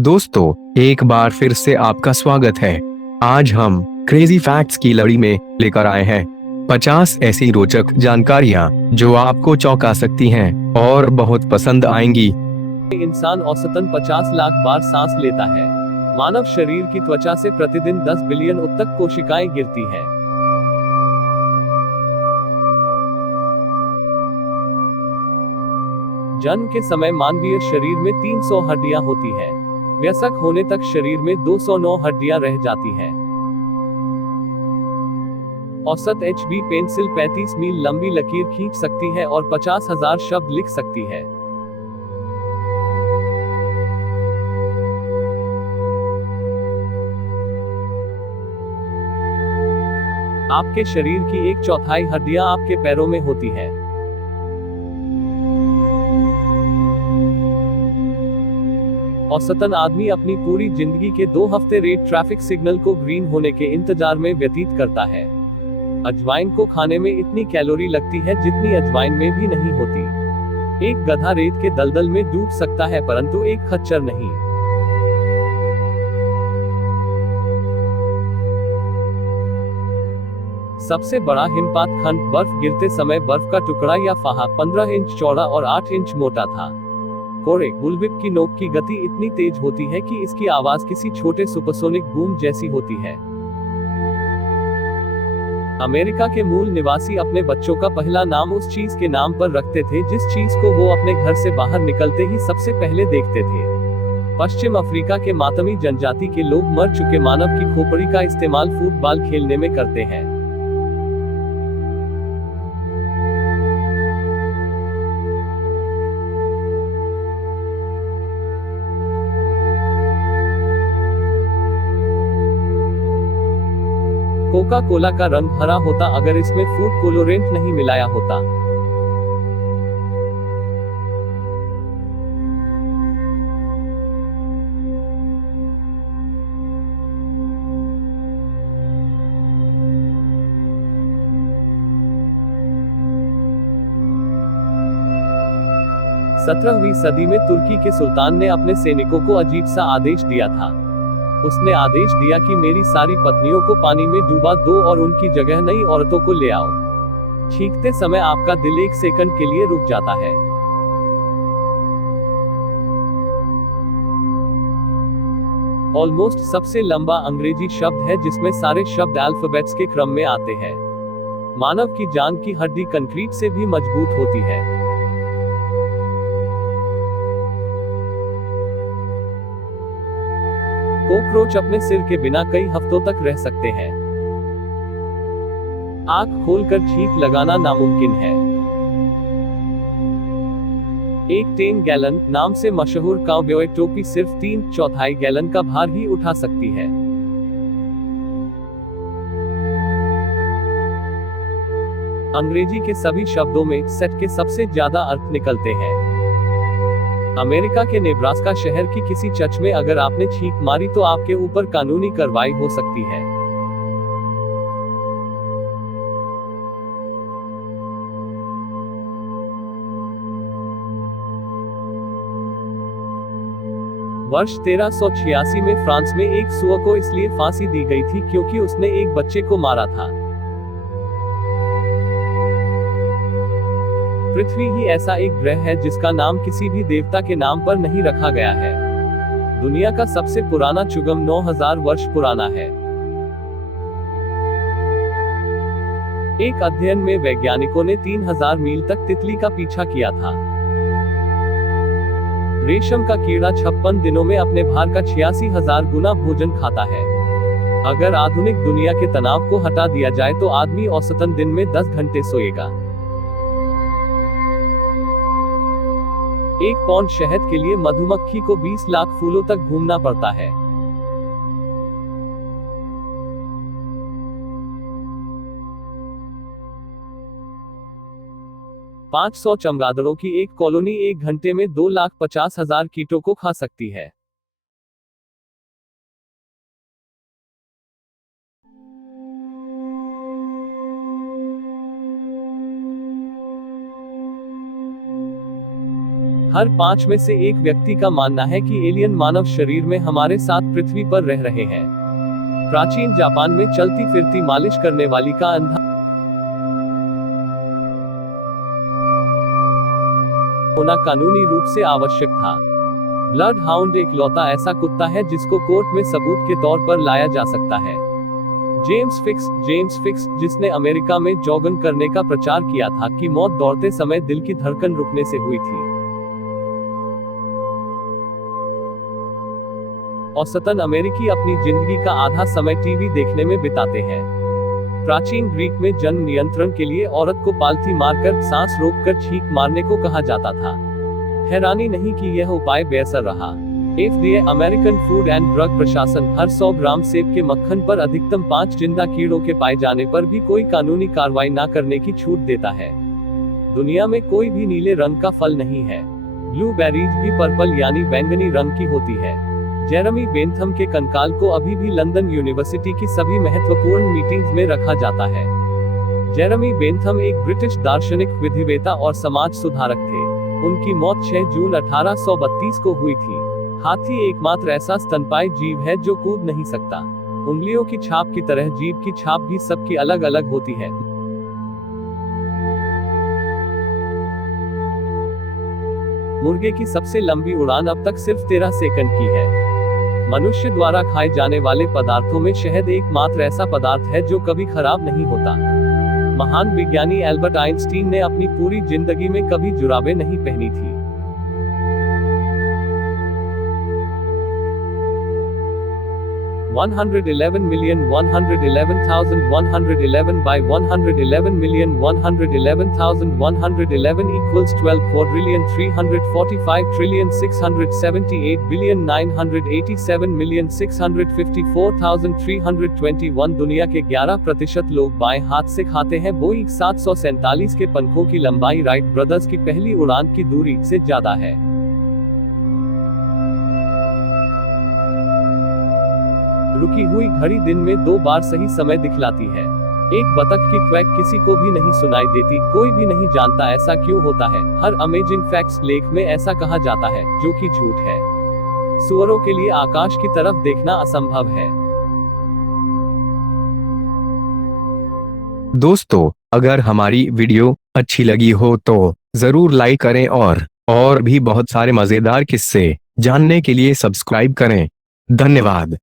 दोस्तों, एक बार फिर से आपका स्वागत है। आज हम क्रेजी फैक्ट्स की लड़ी में लेकर आए हैं 50 ऐसी रोचक जानकारियां जो आपको चौंका सकती हैं और बहुत पसंद आएंगी। इंसान औसतन 50 लाख बार सांस लेता है। मानव शरीर की त्वचा से प्रतिदिन 10 बिलियन उत्तक कोशिकाएं गिरती हैं। जन्म के समय मानवीय शरीर में 300 हड्डियां होती हैं। वयस्क होने तक शरीर में 209 हड्डियां रह जाती हैं। औसत एचबी पेंसिल 35 मील लंबी लकीर खींच सकती है और 50,000 शब्द लिख सकती है। आपके शरीर की 1/4 हड्डियां आपके पैरों में होती है। औसतन आदमी अपनी पूरी जिंदगी के 2 हफ्ते रेड ट्रैफिक सिग्नल को ग्रीन होने के इंतजार में व्यतीत करता है। अजवाइन को खाने में इतनी कैलोरी लगती है जितनी अजवाइन में भी नहीं होती। एक गधा रेत के दलदल में डूब सकता है परंतु एक खच्चर नहीं। सबसे बड़ा हिमपात खंड बर्फ गिरते समय बर्फ का टुकड़ा या फाहा 15 इंच चौड़ा और 8 इंच मोटा था। कोरे बुलविप की नोक की गति इतनी तेज होती है कि इसकी आवाज किसी छोटे सुपरसोनिक बूम जैसी होती है। अमेरिका के मूल निवासी अपने बच्चों का पहला नाम उस चीज के नाम पर रखते थे जिस चीज को वो अपने घर से बाहर निकलते ही सबसे पहले देखते थे। पश्चिम अफ्रीका के मातमी जनजाति के लोग मर चुके मानव की खोपड़ी का इस्तेमाल फुटबॉल खेलने में करते हैं। कोका कोला का रंग हरा होता अगर इसमें फूड कोलोरेंट नहीं मिलाया होता। सत्रहवीं सदी में तुर्की के सुल्तान ने अपने सैनिकों को अजीब सा आदेश दिया था। उसने आदेश दिया कि मेरी सारी पत्नियों को पानी में डूबा दो और उनकी जगह नई औरतों को ले आओ। छींकते समय आपका दिल 1 सेकंड के लिए रुक जाता है। ऑलमोस्ट सबसे लंबा अंग्रेजी शब्द है जिसमें सारे शब्द अल्फाबेट्स के क्रम में आते हैं। मानव की जान की हड्डी कंक्रीट से भी मजबूत होती है। कॉकरोच अपने सिर के बिना कई हफ्तों तक रह सकते हैं। आंख खोलकर छींक लगाना नामुमकिन है। एक 10 गैलन नाम से मशहूर काउबॉय टोपी सिर्फ 3/4 गैलन का भार ही उठा सकती है। अंग्रेजी के सभी शब्दों में सेट के सबसे ज्यादा अर्थ निकलते हैं। अमेरिका के नेब्रास्का शहर की किसी चर्च में अगर आपने छींक मारी तो आपके ऊपर कानूनी कार्रवाई हो सकती है। वर्ष 1386 में फ्रांस में एक सुअर को इसलिए फांसी दी गई थी क्योंकि उसने एक बच्चे को मारा था। पृथ्वी ही ऐसा एक ग्रह है जिसका नाम किसी भी देवता के नाम पर नहीं रखा गया है। दुनिया का सबसे पुराना चुगम 9000 वर्ष पुराना है। एक अध्ययन में वैज्ञानिकों ने 3000 मील तक तितली का पीछा किया था। रेशम का कीड़ा 56 दिनों में अपने भार का 86,000 गुना भोजन खाता है। अगर आधुनिक दुनिया के तनाव को हटा दिया जाए तो आदमी औसतन दिन में 10 घंटे सोएगा। 1 पौंड शहद के लिए मधुमक्खी को 20 लाख फूलों तक घूमना पड़ता है। 500 चमगादड़ों की एक कॉलोनी 1 घंटे में 2,50,000 कीटों को खा सकती है। हर 5 में से एक व्यक्ति का मानना है कि एलियन मानव शरीर में हमारे साथ पृथ्वी पर रह रहे हैं। प्राचीन जापान में चलती फिरती मालिश करने वाली का अंधा होना कानूनी रूप से आवश्यक था। ब्लड हाउंड एक लौता ऐसा कुत्ता है जिसको कोर्ट में सबूत के तौर पर लाया जा सकता है। जेम्स फिक्स, जिसने अमेरिका में जॉगिंग करने का प्रचार किया था कि मौत दौड़ते समय दिल की धड़कन रुकने से हुई थी। औसतन अमेरिकी अपनी जिंदगी का आधा समय टीवी देखने में बिताते हैं। प्राचीन ग्रीक में जन्म नियंत्रण के लिए औरत को पालथी मारकर सांस रोककर छींक मारने को कहा जाता था। हैरानी नहीं कि यह उपाय बेअसर रहा। FDA American food and drug प्रशासन हर 100 ग्राम सेब के मक्खन पर अधिकतम 5 जिंदा कीड़ों के पाए जाने पर भी कोई कानूनी कार्रवाई न करने की छूट देता है। दुनिया में कोई भी नीले रंग का फल नहीं है। ब्लूबेरीज भी पर्पल यानी बैंगनी रंग की होती है। जेरेमी बेंथम के कंकाल को अभी भी लंदन यूनिवर्सिटी की सभी महत्वपूर्ण मीटिंग्स में रखा जाता है। जेरेमी बेंथम एक ब्रिटिश दार्शनिक, विधिवेता और समाज सुधारक थे। उनकी मौत 6 जून 1832 को हुई थी। हाथी एकमात्र ऐसा स्तनपायी जीव है जो कूद नहीं सकता। उंगलियों की छाप की तरह जीभ की छाप भी सबकी अलग अलग होती है। मुर्गे की सबसे लंबी उड़ान अब तक सिर्फ 13 सेकंड की है। मनुष्य द्वारा खाए जाने वाले पदार्थों में शहद एकमात्र ऐसा पदार्थ है जो कभी खराब नहीं होता। महान विज्ञानी एल्बर्ट आइंस्टीन ने अपनी पूरी जिंदगी में कभी जुराबें नहीं पहनी थी। 111,111,111 by 111,111,111 equals 12,345,678,987,654,321। दुनिया के 11% लोग बाएं हाथ से खाते हैं। बोइंग 747 के पंखों की लंबाई राइट ब्रदर्स की पहली उड़ान की दूरी से ज्यादा है। रुकी हुई घड़ी दिन में 2 बार सही समय दिखलाती है। एक बतख की क्वैक किसी को भी नहीं सुनाई देती। कोई भी नहीं जानता ऐसा क्यों होता है। हर अमेजिंग फैक्ट्स लेख में ऐसा कहा जाता है, जो कि झूठ है। सुअरों के लिए आकाश की तरफ देखना असंभव है। दोस्तों, अगर हमारी वीडियो अच्छी लगी हो तो जरूर लाइक करें और भी बहुत सारे मजेदार किस्से जानने के लिए सब्सक्राइब करें। धन्यवाद।